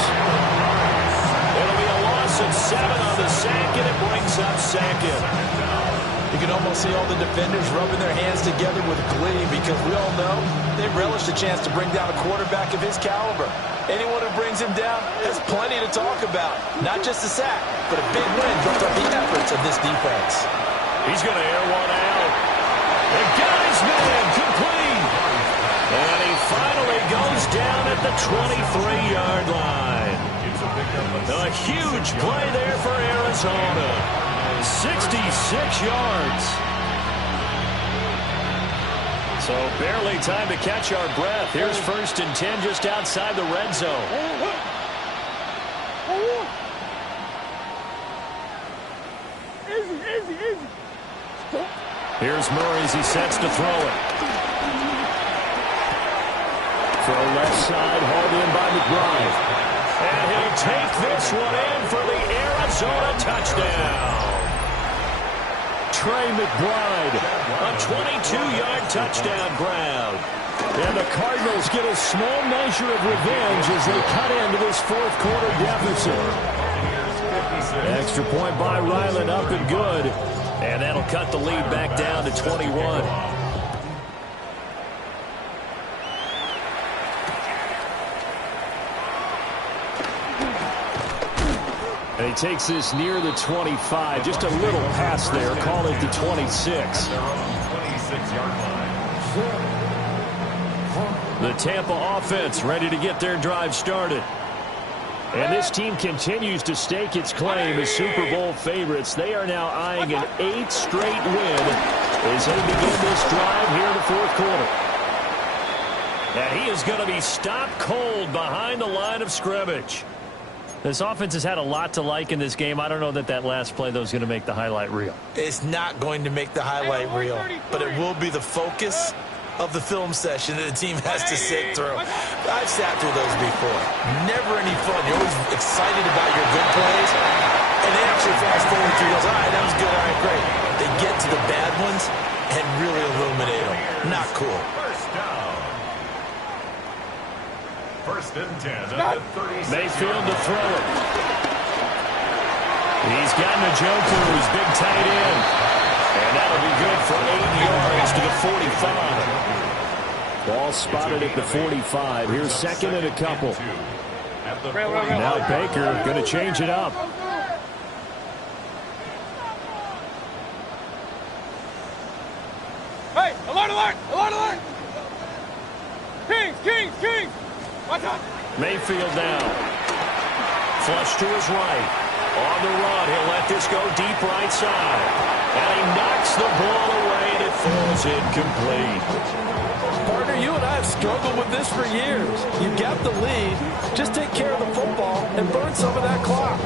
It'll be a loss of 7 on the sack, and it brings up 2nd. You can almost see all the defenders rubbing their hands together with glee because we all know they relish the chance to bring down a quarterback of his caliber. Anyone who brings him down has plenty to talk about. Not just a sack, but a big win built on the efforts of this defense. He's going to air one out. And got his man complete. And he finally goes down at the 23-yard line. A huge play there for Arizona. 66 yards. So barely time to catch our breath. Here's 1st and 10 just outside the red zone. Easy. Here's Murray as he sets to throw it. Throw left side, hauled in by McBride. And he'll take this one in for the Arizona touchdown. Trey McBride, a 22-yard touchdown grab. And the Cardinals get a small measure of revenge as they cut into this fourth quarter deficit. Extra point by Ryland, up and good. And that'll cut the lead back down to 21. And he takes this near the 25. Just a little pass there. Call it the 26. The Tampa offense ready to get their drive started. And this team continues to stake its claim as Super Bowl favorites. They are now eyeing an 8th straight win as they begin this drive here in the fourth quarter. And he is going to be stopped cold behind the line of scrimmage. This offense has had a lot to like in this game. I don't know that that last play, though, is going to make the highlight reel. It's not going to make the highlight reel, but it will be the focus of the film session that the team has to sit through. I've sat through those before. Never any fun. You're always excited about your good plays, and they actually fast forward through those. All right, that was good. All right, great. They get to the bad ones and really illuminate them. Not cool. First down. First and 10 at the 36. Mayfield to throw it. He's got Njoku, big tight end. And that'll be good for 8 yards to the 45. Ball spotted at the 45. Here's second and a couple. Now Baker going to change it up. Hey, alert, alert, alert, alert. Kings, Kings, Kings. Watch out. Mayfield down. Flush to his right. On the run, he'll let this go deep right side. And he knocks the ball away, and it falls incomplete. Partner, you and I have struggled with this for years. You got the lead. Just take care of the football and burn some of that clock.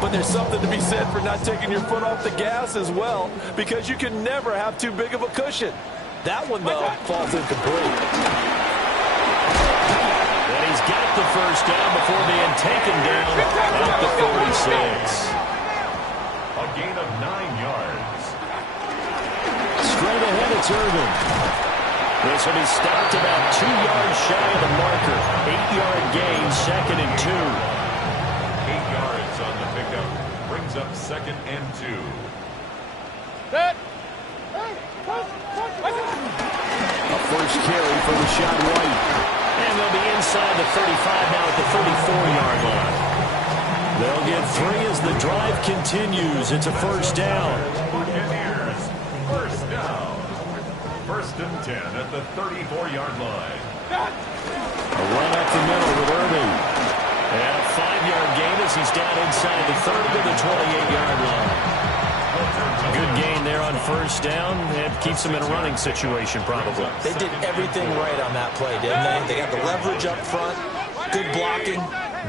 But there's something to be said for not taking your foot off the gas as well, because you can never have too big of a cushion. That one, though, falls incomplete. And he's got the first down before being taken down at the 46. A gain of 9 yards. Straight ahead, it's Irvin. This will be stopped about 2 yards shy of the marker. 8-yard gain, second and 2. 8 yards on the pickup. Brings up second and 2. Set. A first carry for Rashad White. And they'll be inside the 35 now at the 34-yard line. They'll get 3 as the drive continues. It's a first down. Buccaneers, first down. First and 10 at the 34-yard line. A run up the middle with Irving. And a 5-yard gain as he's down inside the 30 to the 28-yard line. Good gain there on first down. It keeps them in a running situation, probably. They did everything right on that play, didn't they? They got the leverage up front, good blocking,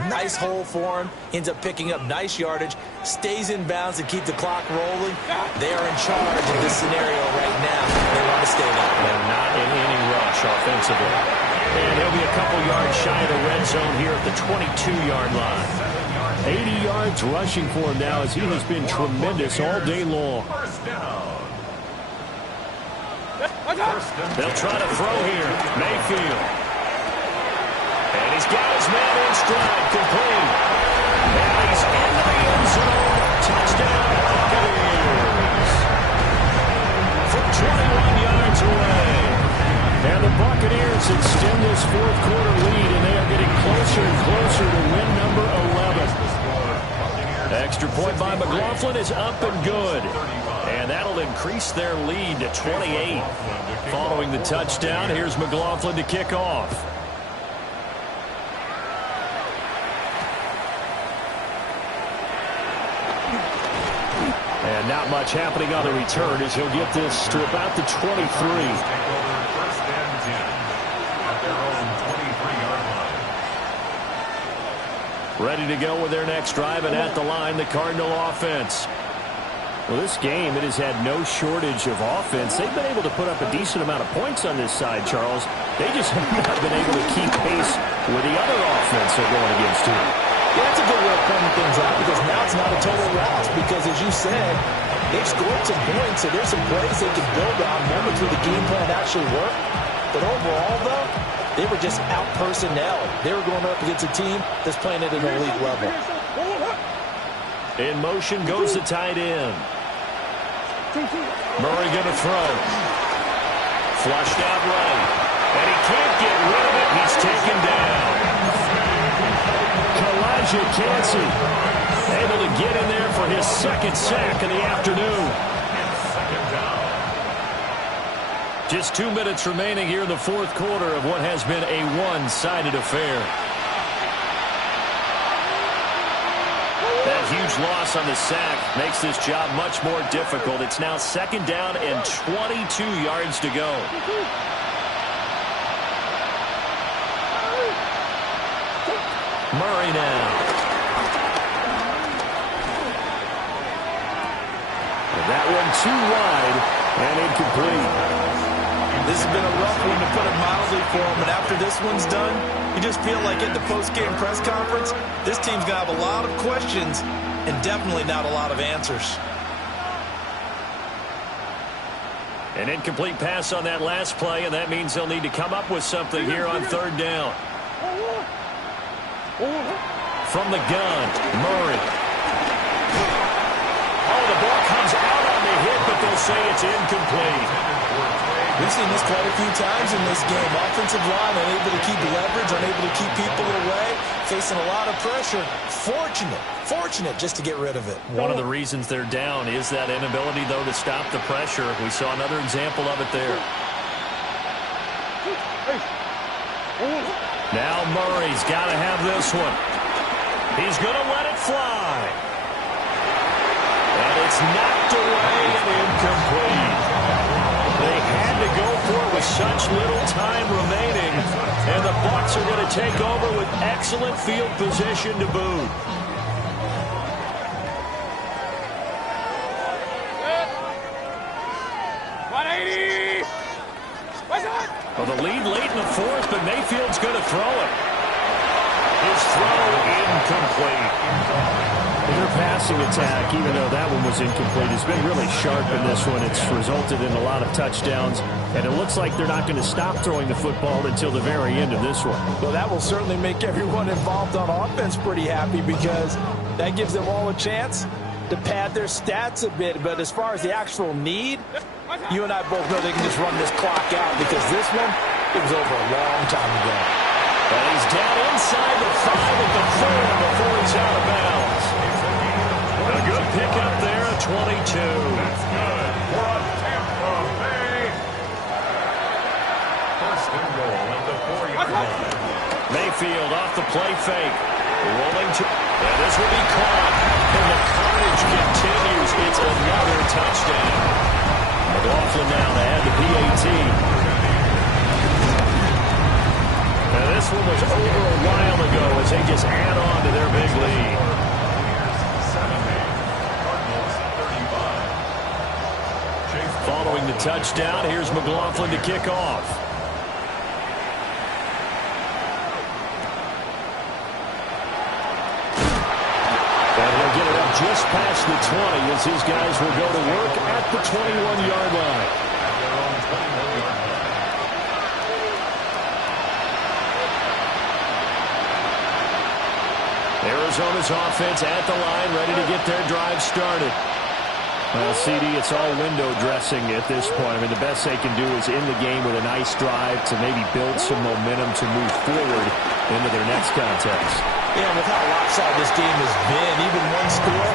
nice hole for him, ends up picking up nice yardage, stays in bounds to keep the clock rolling. They are in charge of this scenario right now. They want to stay that way. And not in any rush offensively. And he'll be a couple yards shy of the red zone here at the 22-yard line. 80 yards rushing for him now as he has been tremendous all day long. They'll try to throw here. Mayfield. And he's got his man in stride, complete. And he's into the end zone. Touchdown, Buccaneers. From 21 yards away. And the Buccaneers extend this fourth quarter lead, and they are getting closer and closer to win number 11. Extra point by McLaughlin is up and good. And that'll increase their lead to 28. Following the touchdown, here's McLaughlin to kick off. And not much happening on the return as he'll get this to about the 23. Ready to go with their next drive, and at the line, the Cardinal offense. Well, this game, it has had no shortage of offense. They've been able to put up a decent amount of points on this side, Charles. They just have not been able to keep pace with the other offense they're going against, too. Yeah, that's a good way of pointing things out, because now it's not a total loss, because as you said, they've scored some points, so there's some plays they can build on. Moments where the game plan actually worked. But overall, though, they were just out-personnel. They were going up against a team that's playing at an elite level. In motion goes the tight end. Murray going to throw. Flushed out right. And he can't get rid of it. He's taken down. Elijah Cansey able to get in there for his second sack of the afternoon. Just 2 minutes remaining here in the fourth quarter of what has been a one-sided affair. That huge loss on the sack makes this job much more difficult. It's now second down and 22 yards to go. Murray now. And that one too wide and incomplete. This has been a rough one, to put it mildly, for him. And after this one's done, you just feel like at the post-game press conference, this team's going to have a lot of questions and definitely not a lot of answers. An incomplete pass on that last play, and that means they'll need to come up with something here on third down. From the gun, Murray. Oh, the ball comes out on the hit, but they'll say it's incomplete. We've seen this quite a few times in this game. Offensive line unable to keep leverage, unable to keep people away, facing a lot of pressure. Fortunate just to get rid of it. One of the reasons they're down is that inability, though, to stop the pressure. We saw another example of it there. Now Murray's got to have this one. He's going to let it fly. And it's knocked away and incomplete. They had to go for it with such little time remaining, and the Bucs are going to take over with excellent field position to boot. Well, the lead late in the fourth, but Mayfield's going to throw it. His throw incomplete. Their passing attack, even though that one was incomplete, has been really sharp in this one. It's resulted in a lot of touchdowns, and it looks like they're not going to stop throwing the football until the very end of this one. Well, that will certainly make everyone involved on offense pretty happy, because that gives them all a chance to pad their stats a bit. But as far as the actual need, you and I both know they can just run this clock out, because this one, it was over a long time ago. And he's down inside the 5 at the 4 before he's out of bounds. A good pickup there at 22. That's good for Tampa Bay. First and goal at the 4-yard line. Mayfield off the play fake. Rolling to... And this will be caught. And the carnage continues. It's another touchdown. McLaughlin now to add the PAT. And this one was over a while ago as they just add on to their big lead. Following the touchdown, here's McLaughlin to kick off. And he'll get it up just past the 20 as his guys will go to work at the 21-yard line. Arizona's offense at the line, ready to get their drive started. Well, CD, it's all window dressing at this point. I mean, the best they can do is in the game with a nice drive to maybe build some momentum to move forward into their next contest. Yeah, with how lopsided this game has been, even one score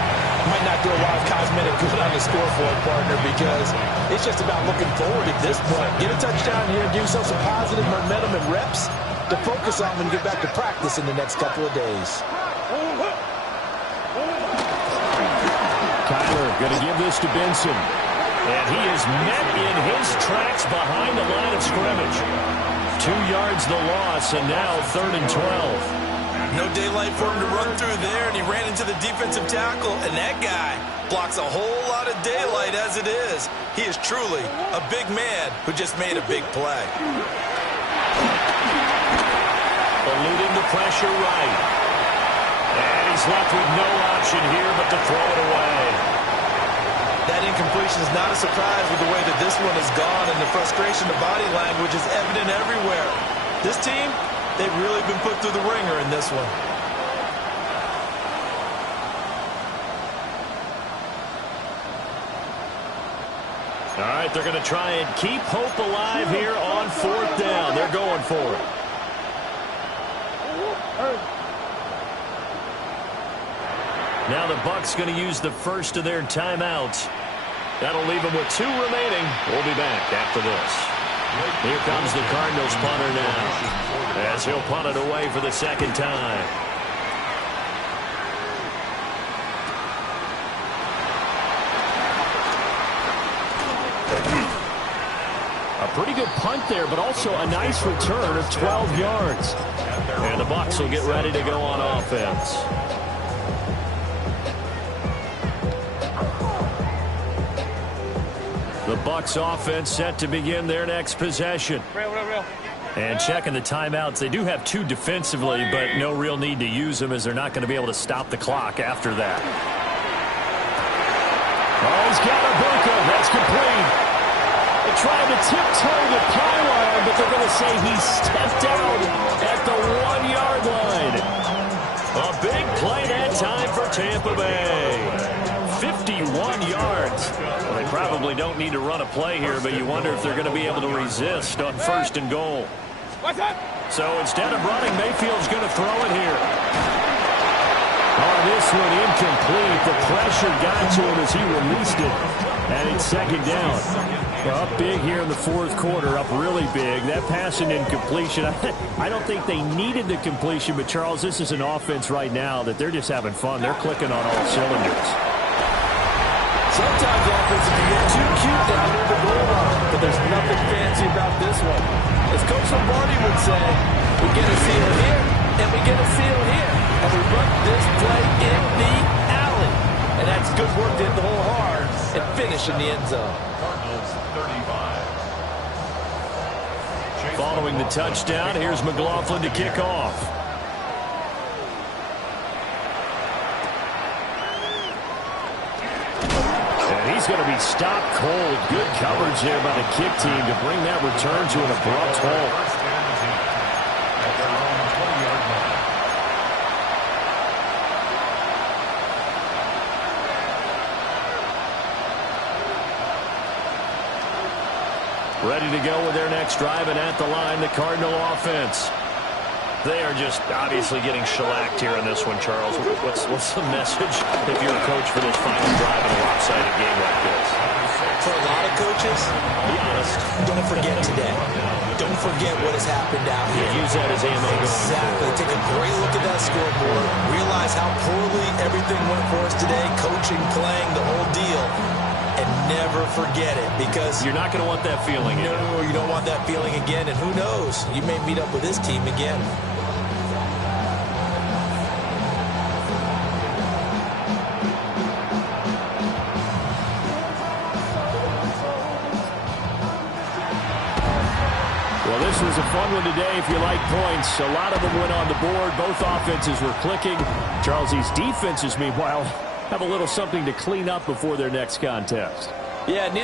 might not do a lot of cosmetic good on the scoreboard, partner, because it's just about looking forward at this point. Get a touchdown here, give yourself some positive momentum and reps to focus on when you get back to practice in the next couple of days. Tyler going to give this to Benson. And he is met in his tracks behind the line of scrimmage. 2 yards the loss, and now 3rd and 12. No daylight for him to run through there, and he ran into the defensive tackle, and that guy blocks a whole lot of daylight as it is. He is truly a big man who just made a big play. Eluding the pressure right. And he's left with no option here but to throw it away. That incompletion is not a surprise with the way that this one has gone, and the frustration, the body language is evident everywhere. This team, they've really been put through the ringer in this one. All right, they're going to try and keep hope alive here on 4th down. They're going for it. Now the Bucs going to use the first of their timeouts. That'll leave them with 2 remaining. We'll be back after this. Here comes the Cardinals punter now, as he'll punt it away for the second time. A pretty good punt there, but also a nice return of 12 yards. And the Bucs will get ready to go on offense. The Bucs offense set to begin their next possession. And checking the timeouts, they do have 2 defensively, but no real need to use them as they're not going to be able to stop the clock after that. Oh, he's got a Burka. That's complete. They tried to tiptoe the pylon, but they're going to say he stepped out at the 1-yard line. A big play that time for Tampa Bay. 51 yards. Well, they probably don't need to run a play here, but you wonder if they're going to be able to resist on 1st and goal. So instead of running, Mayfield's going to throw it here. Oh, this one incomplete. The pressure got to him as he released it. And it's 2nd down. Well, up big here in the 4th quarter, up really big. That pass and incompletion, I don't think they needed the completion, but Charles, this is an offense right now that they're just having fun. They're clicking on all cylinders. Sometimes offense can get too cute down near the goal line, but there's nothing fancy about this one. As Coach Lombardi would say, we get a seal here, and we get a seal here, and we run this play in the alley. And that's good work to hit the hole hard and finish in the end zone. Cardinals 35. Following the touchdown, here's McLaughlin to kick off. And he's going to be stopped cold. Good coverage there by the kick team to bring that return to an abrupt halt. First and 10 at their own 20-yard line. Ready to go with their next drive, and at the line, the Cardinal offense. They are just obviously getting shellacked here in this one, Charles. What's the message if you're a coach for this final drive in a lopsided game like this? For a lot of coaches, Be honest. don't forget today. Don't forget what has happened out here. Use that as ammo. Exactly. Take a great look at that scoreboard. Realize how poorly everything went for us today. Coaching, playing, the whole deal. And never forget it, because You're not going to want that feeling. no, you don't want that feeling again. And who knows? You may meet up with this team again. Well, this was a fun one today if you like points. A lot of them went on the board. Both offenses were clicking. Charles, these defenses, meanwhile, have a little something to clean up before their next contest. Yeah, neither